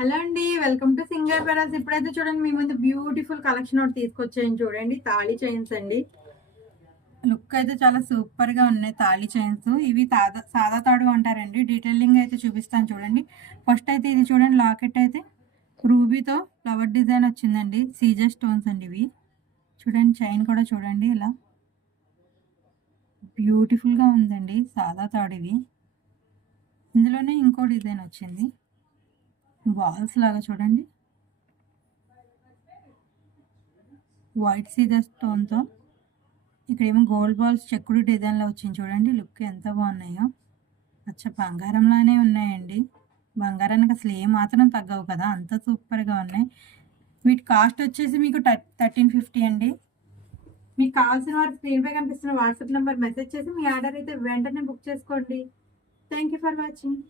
Hello అండి. Welcome to సింగర్ పెరాస్. ఇప్పుడైతే చూడండి మీ ముందు బ్యూటిఫుల్ కలెక్షన్ ఒకటి తీసుకొచ్చాను చూడండి. తాళి చైన్స్ అండి. లుక్ అయితే చాలా సూపర్‌గా ఉన్నాయి తాళి చైన్స్. ఇవి సాదా తాడు అంటారండి. డీటెయిలింగ్ అయితే చూపిస్తాను చూడండి. ఫస్ట్ అయితే ఇది చూడండి లాకెట్ అయితే రూబీతో ఫ్లవర్ డిజైన్ వచ్చిందండి. సీజర్ స్టోన్స్ అండి ఇవి. చూడండి చైన్ కూడా చూడండి ఇలా బ్యూటిఫుల్‌గా ఉందండి. సాదా తాడు ఇవి. ఇందులోనే ఇంకో డిజైన్ వచ్చింది. బాల్స్ లాగా చూడండి. వైట్ సీజర్ స్టోన్‌తో ఇక్కడేమో గోల్డ్ బాల్స్ చెక్కుడు డిజైన్‌లో వచ్చింది చూడండి. లుక్ ఎంత బాగున్నాయో. అచ్చ బంగారంలానే ఉన్నాయండి. బంగారానికి అసలు ఏమాత్రం తగ్గవు కదా! అంత సూపర్‌గా ఉన్నాయి. వీటి కాస్ట్ వచ్చేసి మీకు 1350 అండి. మీకు కావాల్సిన వారు స్క్రీన్‌పై కనిపిస్తున్న వాట్సాప్ నంబర్ మెసేజ్ చేసి మీ ఆర్డర్ అయితే వెంటనే బుక్ చేసుకోండి. Thank you for watching.